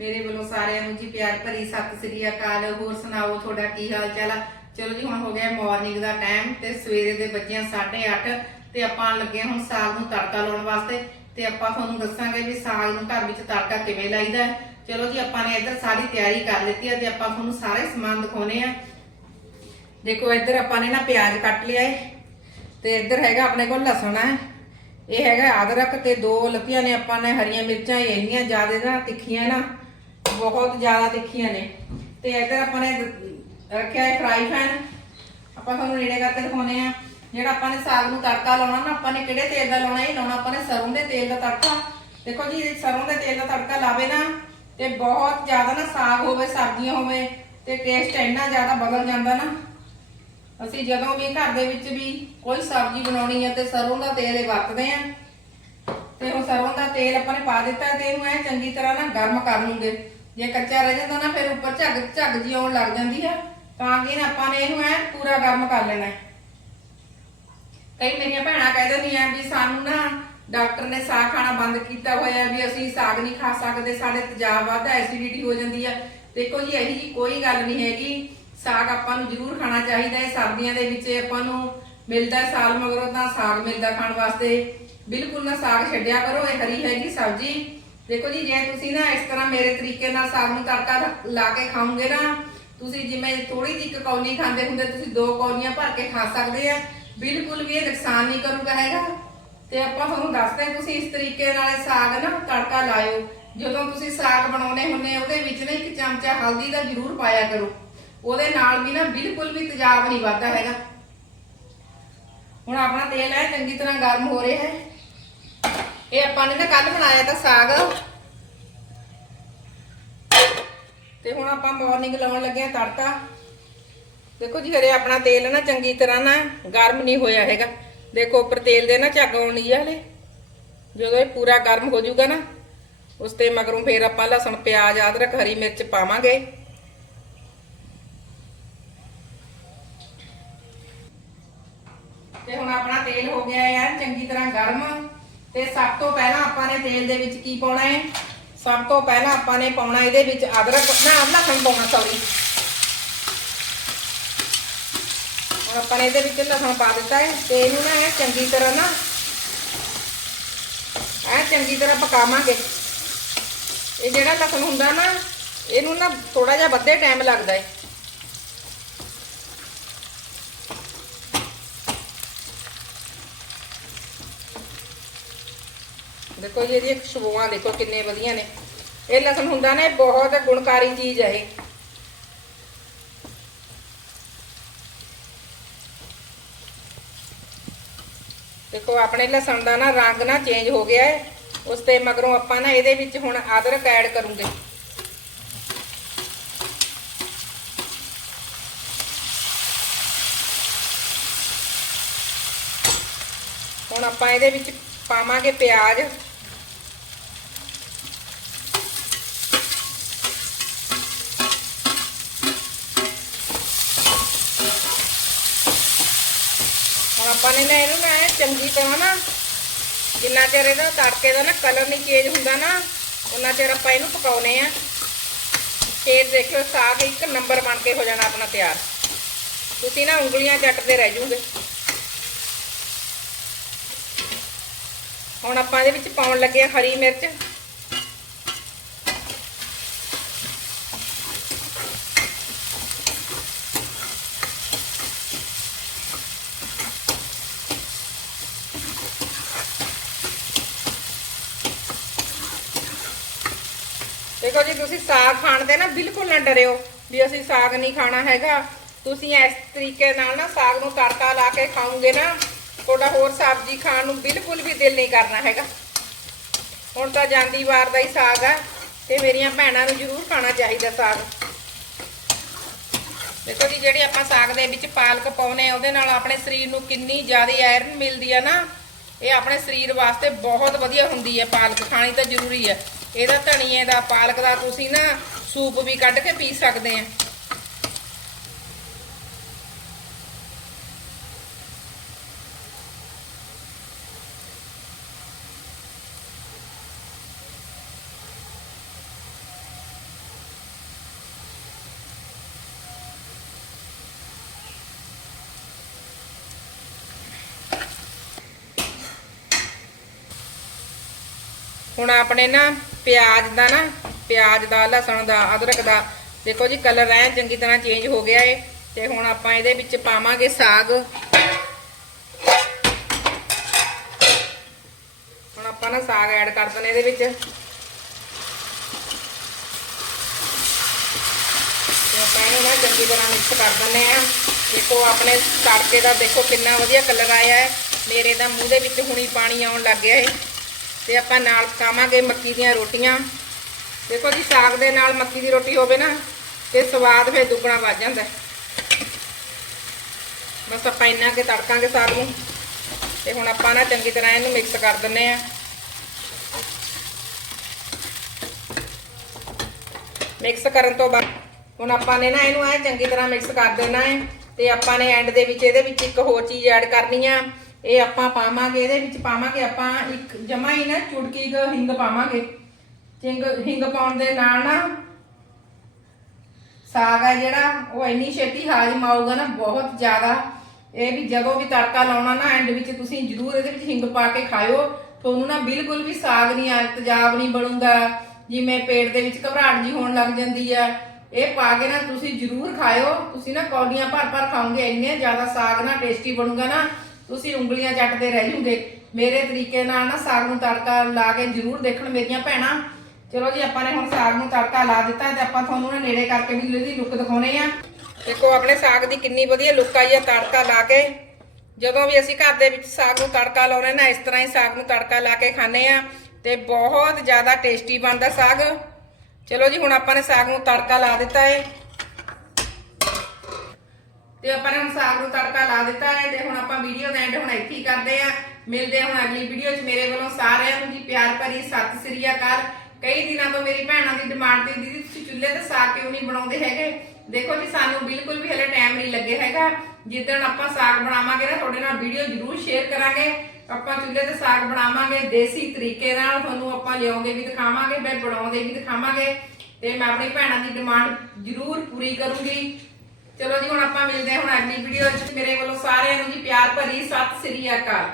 ਮੇਰੇ ਵੱਲੋਂ ਸਾਰਿਆਂ ਨੂੰ ਜੀ ਪਿਆਰ ਭਰੀ ਸਤਿ ਸ੍ਰੀ ਅਕਾਲ। ਹੋਰ ਸੁਣਾਓ, ਤੁਹਾਡਾ ਕੀ ਹਾਲ ਚਾਲ ਆ? ਚਲੋ ਜੀ, ਹੁਣ ਹੋ ਗਿਆ ਮਾਰਨਿੰਗ ਦਾ ਟਾਈਮ ਤੇ ਸਵੇਰੇ ਦੇ ਵੱਜਿਆ 8:30 ਤੇ ਆਪਾਂ ਲੱਗੇ ਹੁਣ ਸਾਗ ਨੂੰ ਤੜਕਾ ਲਾਉਣ ਵਾਸਤੇ ਤੇ ਆਪਾਂ ਤੁਹਾਨੂੰ ਦੱਸਾਂਗੇ ਵੀ ਸਾਗ ਨੂੰ ਘਰ ਵਿੱਚ ਤੜਕਾ ਕਿਵੇਂ ਲਾਈਦਾ ਹੈ। ਚਲੋ ਜੀ, ਆਪਾਂ ਨੇ ਇੱਧਰ ਸਾਰੀ ਤਿਆਰੀ ਕਰ ਲਿੱਤੀ ਹੈ ਤੇ ਆਪਾਂ ਤੁਹਾਨੂੰ ਸਾਰੇ ਸਮਾਨ ਦਿਖਾਉਣੇ ਆ। ਦੇਖੋ, ਇੱਧਰ ਆਪਾਂ ਨੇ ਨਾ ਪਿਆਜ਼ ਕੱਟ ਲਿਆ ਏ ਤੇ ਇੱਧਰ ਹੈਗਾ ਆਪਣੇ ਕੋਲ ਲਸਣ ਹੈ ਇਹ ਹੈਗਾ ਅਦਰਕ ਤੇ ਦੋ ਲੱਤੀਆਂ ਨੇ ਆਪਾਂ ਨੇ, ਹਰੀਆਂ ਮਿਰਚਾਂ ਇੰਨੀਆਂ ਜ਼ਿਆਦਾ ਨਾ ਤਿੱਖੀਆਂ ਨਾ। ਬਹੁਤ ਜ਼ਿਆਦਾ ਤਿੱਖੀਆਂ ਨੇ। ਤੇ ਇੱਧਰ ਆਪਾਂ ਨੇ ਰੱਖਿਆ ਹੈ ਫਰਾਈ ਪੈਨ ਆਪਾਂ ਤੁਹਾਨੂੰ ਨੇੜੇ ਕਰਕੇ ਦਿਖਾਉਨੇ ਆ ਜਿਹੜਾ ਆਪਾਂ ਨੇ ਸਾਗ ਨੂੰ ਤੜਕਾ ਲਾਉਣਾ ਨਾ, ਆਪਾਂ ਨੇ ਕਿਹੜੇ ਤੇਲ ਦਾ ਲਾਉਣਾ, ਇਹ ਲਾਉਣਾ ਆਪਾਂ ਨੇ ਸਰੋਂ ਦੇ ਤੇਲ ਦਾ ਤੜਕਾ। ਦੇਖੋ ਜੀ, ਸਰੋਂ ਦੇ ਤੇਲ ਦਾ ਤੜਕਾ ਲਾਵੇ ਨਾ, ਤੇ ਬਹੁਤ ਜ਼ਿਆਦਾ ਨਾ ਸਾਗ ਹੋਵੇ, ਸਬਜ਼ੀਆਂ ਹੋਵੇ, ਤੇ ਟੇਸਟ ਇੰਨਾ ਜ਼ਿਆਦਾ ਬਦਲ ਜਾਂਦਾ ਨਾ। ਅਸੀਂ ਜਦੋਂ ਵੀ ਘਰ ਦੇ ਵਿੱਚ ਵੀ ਕੋਈ ਸਬਜ਼ੀ ਬਣਾਉਣੀ ਹੈ ਤੇ ਸਰੋਂ ਦਾ ਤੇਲ ਹੀ ਵਰਤਦੇ ਆ ਤੇ ਉਹ ਸਰੋਂ ਦਾ ਤੇਲ ਆਪਾਂ ਨੇ ਪਾ ਦਿੱਤਾ, ਤੇ ਇਹਨੂੰ ਐ ਚੰਗੀ ਤਰ੍ਹਾਂ ਨਾ ਗਰਮ ਕਰ ਲੂੰਗੇ। ਜੇ ਕੱਚਾ ਰਹਿ ਜਾਂਦਾ ਨਾ, ਫਿਰ ਉੱਪਰ ਝੱਗ ਝੱਗ ਜੀ ਆਉਣ ਲੱਗ ਜਾਂਦੀ ਆ। ਤਾਂ ਕਿ ਨਾ ਆਪਾਂ ਨੇ ਇਹਨੂੰ ਐ ਪੂਰਾ ਗਰਮ ਕਰ ਲੈਣਾ ਹੈ। ਕਈ ਮੇਰੀਆਂ ਭੈਣਾਂ ਕਹਿ ਦਿੰਦੀਆਂ ਵੀ ਸਾਨੂੰ ਨਾ ਡਾਕਟਰ ਨੇ ਸਾਗ ਖਾਣਾ ਬੰਦ ਕੀਤਾ ਹੋਇਆ ਵੀ ਅਸੀਂ ਸਾਗ ਨਹੀਂ ਖਾ ਸਕਦੇ, ਸਾਡੇ ਤੇਜ਼ਾਬ ਵੱਧਦਾ ਐਸਿਡਿਟੀ ਹੋ ਜਾਂਦੀ ਆ। ਦੇਖੋ ਜੀ, ਇਹੀ ਜੀ ਕੋਈ ਗੱਲ ਨਹੀਂ ਹੈਗੀ। ਸਾਗ ਆਪਾਂ ਨੂੰ ਜ਼ਰੂਰ ਖਾਣਾ ਚਾਹੀਦਾ ਹੈ। ਸਰਦੀਆਂ ਦੇ ਵਿੱਚ ਆਪਾਂ ਨੂੰ ਮਿਲਦਾ ਸਾਲ, ਮਗਰੋਂ ਤਾਂ ਸਾਗ ਮਿਲਦਾ ਖਾਣ ਵਾਸਤੇ। ਬਿਲਕੁਲ ਨਾ ਸਾਗ ਛੱਡਿਆ ਕਰੋ, ਇਹ ਹਰੀ ਹੈਗੀ ਸਬਜ਼ੀ। ਦੇਖੋ ਜੀ, ਜੇ ਤੁਸੀਂ ਨਾ ਇਸ ਤਰ੍ਹਾਂ ਮੇਰੇ ਤਰੀਕੇ ਨਾਲ ਸਾਗ ਨੂੰ ਤੜਕਾ ਲਾ ਕੇ ਖਾਓਗੇ ਨਾ, ਤੁਸੀਂ ਜਿਵੇਂ ਥੋੜੀ ਜਿਹੀ ਇੱਕ ਕੌਲੀ ਖਾਂਦੇ ਹੁੰਦੇ, ਤੁਸੀਂ ਦੋ ਕੌਲੀਆਂ ਭਰ ਕੇ ਖਾ ਸਕਦੇ ਆ। ਬਿਲਕੁਲ ਵੀ ਇਹ ਨੁਕਸਾਨ ਨਹੀਂ ਕਰੂਗਾ ਹੈਗਾ। ਤੇ ਆਪਾਂ ਤੁਹਾਨੂੰ ਦੱਸਦੇ ਤੁਸੀਂ ਇਸ ਤਰੀਕੇ ਨਾਲ ਸਾਗ ਨਾ ਤੜਕਾ ਲਾਇਓ। ਜਦੋਂ ਤੁਸੀਂ ਸਾਗ ਬਣਾਉਣੇ ਹੁੰਦੇ ਉਹਦੇ ਵਿੱਚ ਨਾ ਇੱਕ ਚਮਚਾ ਹਲਦੀ ਦਾ ਜ਼ਰੂਰ ਪਾਇਆ ਕਰੋ। ਉਹਦੇ ਨਾਲ ਵੀ ਨਾ ਬਿਲਕੁਲ ਵੀ ਤੇਜ਼ਾਬ ਨਹੀਂ ਵੱਧਦਾ ਹੈਗਾ। ਹੁਣ ਆਪਣਾ ਤੇਲ ਹੈ, ਚੰਗੀ ਤਰ੍ਹਾਂ ਗਰਮ ਹੋ ਰਿਹਾ ਹੈ। ਇਹ ਆਪਾਂ ਨੇ ਨਾ ਕੱਲ ਬਣਾਇਆ ਤਾਂ ਸਾਗ। ਤੇ ਹੁਣ ਆਪਾਂ ਮਾਰਨਿੰਗ ਲਾਉਣ ਲੱਗੇ ਆ ਤੜਕਾ। ਦੇਖੋ ਜੀ ਹਰੇ ਆਪਣਾ ਤੇਲ ਨਾ ਚੰਗੀ ਤਰ੍ਹਾਂ ਨਾ ਗਰਮ ਨਹੀਂ ਹੋਇਆ ਹੈਗਾ। ਦੇਖੋ, ਉੱਪਰ ਤੇਲ ਦੇ ਨਾ ਝੱਗ ਆਉਣੀ ਆ ਹਲੇ। ਜਦੋਂ ਇਹ ਪੂਰਾ ਗਰਮ ਹੋ ਜਾਊਗਾ ਨਾ, ਉਸ ਤੇ ਮਗਰੋਂ ਫੇਰ ਆਪਾਂ ਲਸਣ, ਪਿਆਜ਼, ਅਦਰਕ, ਹਰੀ ਮਿਰਚ ਪਾਵਾਂਗੇ। ਤੇ ਹੁਣ ਆਪਣਾ ਤੇਲ ਹੋ ਗਿਆ ਹੈ ਚੰਗੀ ਤਰ੍ਹਾਂ ਗਰਮ। ਤੇ ਸਭ ਤੋਂ ਪਹਿਲਾਂ ਆਪਾਂ ਨੇ ਤੇਲ ਦੇ ਵਿੱਚ ਕੀ ਪਾਉਣਾ ਹੈ? ਸਭ ਤੋਂ ਪਹਿਲਾਂ ਆਪਾਂ ਨੇ ਪਾਉਣਾ ਇਹਦੇ ਵਿੱਚ ਅਦਰਕ, ਨਾ ਲਸਣ ਪਾਉਣਾ ਸੌਰੀ ਹੁਣ ਆਪਾਂ ਨੇ ਇਹਦੇ ਵਿੱਚ ਲਸਣ ਪਾ ਦਿੱਤਾ ਹੈ, ਤੇ ਇਹਨੂੰ ਨਾ ਇਹ ਚੰਗੀ ਤਰ੍ਹਾਂ ਨਾ, ਇਹ ਚੰਗੀ ਤਰ੍ਹਾਂ ਪਕਾਵਾਂਗੇ। ਇਹ ਜਿਹੜਾ ਲਸਣ ਹੁੰਦਾ ਨਾ, ਇਹਨੂੰ ਨਾ ਥੋੜਾ ਜਿਹਾ ਵੱਧੇ ਟਾਈਮ ਲੱਗਦਾ ਹੈ। ਦੇਖੋ ਜੀ, ਇਹਦੀਆਂ ਖੁਸ਼ਬੂਆਂ ਦੇਖੋ ਕਿੰਨੇ ਵਧੀਆ ਨੇ। ਇਹ ਲਸਣ ਹੁੰਦਾ ਨੇ ਬਹੁਤ ਗੁਣਕਾਰੀ ਚੀਜ਼ ਹੈ ਇਹ। ਦੇਖੋ, ਆਪਣੇ ਲਸਣ ਦਾ ਨਾ ਰੰਗ ਨਾ ਚੇਂਜ ਹੋ ਗਿਆ ਹੈ। ਉਸ ਤੇ ਮਗਰੋਂ ਆਪਾਂ ਨਾ ਇਹਦੇ ਵਿੱਚ ਹੁਣ ਅਦਰਕ ਐਡ ਕਰੂੰਗੇ। ਹੁਣ ਆਪਾਂ ਇਹਦੇ ਵਿੱਚ ਪਾਵਾਂਗੇ ਪਿਆਜ਼। ਆਪਾਂ ਨੇ ਨਾ ਇਹਨੂੰ ਨਾ ਐਨ ਚੰਗੀ ਤਰ੍ਹਾਂ ਨਾ ਜਿੰਨਾ ਚਿਰ ਇਹਦਾ ਤੜਕੇ ਦਾ ਨਾ ਕਲਰ ਨਹੀਂ ਚੇਂਜ ਹੁੰਦਾ ਨਾ ਉਹਨਾਂ ਚਿਰ ਆਪਾਂ ਇਹਨੂੰ ਪਕਾਉਨੇ ਆ। ਫੇਰ ਦੇਖਿਓ ਸਾਗ ਇੱਕ ਨੰਬਰ ਬਣ ਕੇ ਹੋ ਜਾਣਾ ਆਪਣਾ ਤਿਆਰ। ਤੁਸੀਂ ਨਾ ਉਂਗਲੀਆਂ ਚੱਟਦੇ ਰਹਿ ਜੂਗੇ। ਹੁਣ ਆਪਾਂ ਇਹਦੇ ਵਿੱਚ ਪਾਉਣ ਲੱਗੇ ਆ ਹਰੀ ਮਿਰਚ। ਦੇਖੋ ਜੀ, ਤੁਸੀਂ ਸਾਗ ਖਾਣ ਦੇ ਨਾ ਬਿਲਕੁਲ ਨਾ ਡਰਿਓ ਵੀ ਅਸੀਂ ਸਾਗ ਨਹੀਂ ਖਾਣਾ ਹੈਗਾ। ਤੁਸੀਂ ਇਸ ਤਰੀਕੇ ਨਾਲ ਨਾ ਸਾਗ ਨੂੰ ਤੜਕਾ ਲਾ ਕੇ ਖਾਓਗੇ ਨਾ, ਤੁਹਾਡਾ ਹੋਰ ਸਬਜ਼ੀ ਖਾਣ ਨੂੰ ਬਿਲਕੁਲ ਵੀ ਦਿਲ ਨਹੀਂ ਕਰਨਾ ਹੈਗਾ। ਹੁਣ ਤਾਂ ਜਾਂਦੀ ਵਾਰ ਦਾ ਹੀ ਸਾਗ ਆ ਤੇ ਮੇਰੀਆਂ ਭੈਣਾਂ ਨੂੰ ਜ਼ਰੂਰ ਖਾਣਾ ਚਾਹੀਦਾ ਸਾਗ। ਦੇਖੋ ਜੀ, ਜਿਹੜੀ ਆਪਾਂ ਸਾਗ ਦੇ ਵਿੱਚ ਪਾਲਕ ਪਾਉਨੇ ਆ, ਉਹਦੇ ਨਾਲ ਆਪਣੇ ਸਰੀਰ ਨੂੰ ਕਿੰਨੀ ਜ਼ਿਆਦਾ ਆਇਰਨ ਮਿਲਦੀ ਆ ਨਾ, ਇਹ ਆਪਣੇ ਸਰੀਰ ਵਾਸਤੇ ਬਹੁਤ ਵਧੀਆ ਹੁੰਦੀ ਹੈ ਪਾਲਕ ਖਾਣੀ ਤਾਂ ਜ਼ਰੂਰੀ ਹੈ ਇਹਦਾ ਧਣੀਏ ਦਾ ਪਾਲਕ ਦਾ ਤੁਸੀਂ ਨਾ ਸੂਪ ਵੀ ਕੱਢ ਕੇ ਪੀ ਸਕਦੇ ਆ। ਹੁਣ ਆਪਣੇ ਨਾ ਪਿਆਜ਼ ਦਾ ਨਾ, ਪਿਆਜ਼ ਦਾ, ਲਸਣ ਦਾ, ਅਦਰਕ ਦਾ, ਦੇਖੋ ਜੀ ਕਲਰ ਐ ਚੰਗੀ ਤਰ੍ਹਾਂ ਚੇਂਜ ਹੋ ਗਿਆ ਏ। ਤੇ ਹੁਣ ਆਪਾਂ ਇਹਦੇ ਵਿੱਚ ਪਾਵਾਂਗੇ ਸਾਗ। ਹੁਣ ਆਪਾਂ ਨਾ ਸਾਗ ਐਡ ਕਰ ਦਨੇ ਇਹਦੇ ਵਿੱਚ। ਆਪਾਂ ਇਹਨੂੰ ਨਾ ਚੰਗੀ ਤਰ੍ਹਾਂ ਮਿਕਸ ਕਰ ਦਿੰਦੇ ਆ ਦੇਖੋ ਆਪਣੇ ਤੜਕੇ ਦਾ ਦੇਖੋ ਕਿੰਨਾ ਵਧੀਆ ਕਲਰ ਆਇਆ ਹੈ ਮੇਰੇ ਤਾਂ ਮੂੰਹ ਦੇ ਵਿੱਚ ਹੁਣੀ ਪਾਣੀ ਆਉਣ ਲੱਗ ਗਿਆ ਏ। ਤੇ ਆਪਾਂ ਨਾਲ ਪਕਾਵਾਂਗੇ ਮੱਕੀ ਦੀਆਂ ਰੋਟੀਆਂ। ਦੇਖੋ ਜੀ, ਸਾਗ ਦੇ ਨਾਲ ਮੱਕੀ ਦੀ ਰੋਟੀ ਹੋਵੇ ਨਾ, ਤੇ ਸਵਾਦ ਫਿਰ ਦੁੱਗਣਾ ਵੱਧ ਜਾਂਦਾ। ਬਸ ਆਪਾਂ ਇੰਨਾ ਕੇ ਤੜਕਾਂਗੇ ਸਾਗ ਨੂੰ, ਤੇ ਹੁਣ ਆਪਾਂ ਨਾ ਚੰਗੀ ਤਰ੍ਹਾਂ ਇਹਨੂੰ ਮਿਕਸ ਕਰ ਦਿੰਨੇ ਆ। ਮਿਕਸ ਕਰਨ ਤੋਂ ਬਾਅਦ, ਹੁਣ ਆਪਾਂ ਨੇ ਨਾ ਇਹਨੂੰ ਐ ਚੰਗੀ ਤਰ੍ਹਾਂ ਮਿਕਸ ਕਰ ਦੇਣਾ ਹੈ, ਤੇ ਆਪਾਂ ਨੇ ਐਂਡ ਦੇ ਵਿੱਚ, ਇਹਦੇ ਵਿੱਚ ਇੱਕ ਹੋਰ ਚੀਜ਼ ਐਡ ਕਰਨੀ ਆ। ਇਹ ਆਪਾਂ ਪਾਵਾਂਗੇ, ਇਹਦੇ ਵਿੱਚ ਪਾਵਾਂਗੇ ਆਪਾਂ ਇੱਕ ਜਮਾ ਹੀ ਨਾ ਚੁਟਕੀ ਕੁ ਹਿੰਗ ਪਾਵਾਂਗੇ। ਹਿੰਗ ਹਿੰਗ ਪਾਉਣ ਦੇ ਨਾਲ ਨਾ ਸਾਗ ਹੈ ਜਿਹੜਾ, ਉਹ ਇੰਨੀ ਛੇਤੀ ਹਾਜ਼ਮ ਆਊਗਾ ਨਾ ਬਹੁਤ ਜ਼ਿਆਦਾ। ਇਹ ਵੀ ਜਦੋਂ ਵੀ ਤੜਕਾ ਲਾਉਣਾ ਨਾ ਐਂਡ ਵਿੱਚ ਤੁਸੀਂ ਜ਼ਰੂਰ ਇਹਦੇ ਵਿੱਚ ਹਿੰਗ ਪਾ ਕੇ ਖਾਇਓ। ਤੁਹਾਨੂੰ ਨਾ ਬਿਲਕੁਲ ਵੀ ਸਾਗ ਨਹੀਂ ਆ, ਤਜਾਬ ਨਹੀਂ ਬਣੂਗਾ। ਜਿਵੇਂ ਪੇਟ ਦੇ ਵਿੱਚ ਘਬਰਾਹਟ ਜੀ ਹੋਣ ਲੱਗ ਜਾਂਦੀ ਆ। ਇਹ ਪਾ ਕੇ ਨਾ ਤੁਸੀਂ ਜ਼ਰੂਰ ਖਾਇਓ। ਤੁਸੀਂ ਨਾ ਕੌਲੀਆਂ ਭਰ ਭਰ ਖਾਓਗੇ, ਇੰਨੇ ਜ਼ਿਆਦਾ ਸਾਗ ਨਾ ਟੇਸਟੀ ਬਣੂਗਾ ਨਾ। ਤੁਸੀਂ ਉਂਗਲੀਆਂ ਚੱਟਦੇ ਰਹਿ ਜੂਗੇ। ਮੇਰੇ ਤਰੀਕੇ ਨਾਲ ਨਾ ਸਾਗ ਨੂੰ ਤੜਕਾ ਲਾ ਕੇ ਜ਼ਰੂਰ ਦੇਖਣ ਮੇਰੀਆਂ ਭੈਣਾਂ। ਚਲੋ ਜੀ, ਆਪਾਂ ਨੇ ਹੁਣ ਸਾਗ ਨੂੰ ਤੜਕਾ ਲਾ ਦਿੱਤਾ ਤੇ ਆਪਾਂ ਤੁਹਾਨੂੰ ਨਾ ਨੇੜੇ ਕਰਕੇ ਵੀ ਇਹਦੀ ਲੁੱਕ ਦਿਖਾਉਣੇ ਆ। ਦੇਖੋ, ਆਪਣੇ ਸਾਗ ਦੀ ਕਿੰਨੀ ਵਧੀਆ ਲੁੱਕ ਆਈ ਆ ਤੜਕਾ ਲਾ ਕੇ। ਜਦੋਂ ਵੀ ਅਸੀਂ ਘਰ ਦੇ ਵਿੱਚ ਸਾਗ ਨੂੰ ਤੜਕਾ ਲਾਉਨੇ ਨਾ, ਇਸ ਤਰ੍ਹਾਂ ਹੀ ਸਾਗ ਨੂੰ ਤੜਕਾ ਲਾ ਕੇ ਖਾਂਦੇ ਆ ਤੇ ਬਹੁਤ ਜ਼ਿਆਦਾ ਟੇਸਟੀ ਬਣਦਾ ਸਾਗ। ਚਲੋ ਜੀ, ਹੁਣ ਆਪਾਂ ਨੇ ਸਾਗ ਨੂੰ ਤੜਕਾ ਲਾ ਦਿੱਤਾ ਏ। ਤੇ ਆਪਾਂ ਨੇ ਹੁਣ ਸਾਗ ਨੂੰ ਤੜਕਾ ਲਾ ਦਿੱਤਾ ਹੈ ਤੇ ਹੁਣ ਆਪਾਂ ਵੀਡੀਓ ਦਾ ਐਂਡ ਹੁਣ ਇੱਥੇ ਹੀ ਕਰਦੇ ਆ ਮਿਲਦੇ ਹਾਂ ਹੁਣ ਅਗਲੀ ਵੀਡੀਓ 'ਚ। ਮੇਰੇ ਵੱਲੋਂ ਸਾਰਿਆਂ ਨੂੰ ਜੀ ਪਿਆਰ ਭਰੀ ਸਤਿ ਸ੍ਰੀ ਅਕਾਲ। ਕਈ ਦਿਨਾਂ ਤੋਂ ਮੇਰੀ ਭੈਣਾਂ ਦੀ ਡਿਮਾਂਡ ਤੇ ਦੀਦੀ, ਤੁਸੀਂ ਚੁੱਲ੍ਹੇ ਤੇ ਸਾਗ ਕਿਉਂ ਨਹੀਂ ਬਣਾਉਂਦੇ ਹੈਗੇ? ਦੇਖੋ ਜੀ, ਸਾਨੂੰ ਬਿਲਕੁਲ ਵੀ ਹਲੇ ਟਾਈਮ ਨਹੀਂ ਲੱਗੇ ਹੈਗਾ। ਜਿੱਦਣ ਆਪਾਂ ਸਾਗ ਬਣਾਵਾਂਗੇ ਨਾ, ਤੁਹਾਡੇ ਨਾਲ ਵੀਡੀਓ ਜ਼ਰੂਰ ਸ਼ੇਅਰ ਕਰਾਂਗੇ। ਆਪਾਂ ਚੁੱਲ੍ਹੇ ਤੇ ਸਾਗ ਬਣਾਵਾਂਗੇ, ਦੇਸੀ ਤਰੀਕੇ ਨਾਲ ਤੁਹਾਨੂੰ ਆਪਾਂ ਲਿਆਉਂਗੇ ਵੀ ਦਿਖਾਵਾਂਗੇ ਮੈਂ ਬਣਾਉਂਦੇ ਵੀ ਦਿਖਾਵਾਂਗੇ। ਤੇ ਮੈਂ ਆਪਣੀ ਭੈਣਾਂ ਦੀ ਡਿਮਾਂਡ ਜ਼ਰੂਰ ਪੂਰੀ ਕਰੂੰਗੀ। ਚਲੋ ਜੀ, ਹੁਣ ਆਪਾਂ ਮਿਲਦੇ ਹਾਂ ਹੁਣ ਅਗਲੀ ਵੀਡੀਓ ਵਿੱਚ। ਮੇਰੇ ਵੱਲੋਂ ਸਾਰਿਆਂ ਨੂੰ ਜੀ ਪਿਆਰ ਭਰੀ ਸਤਿ ਸ੍ਰੀ ਅਕਾਲ।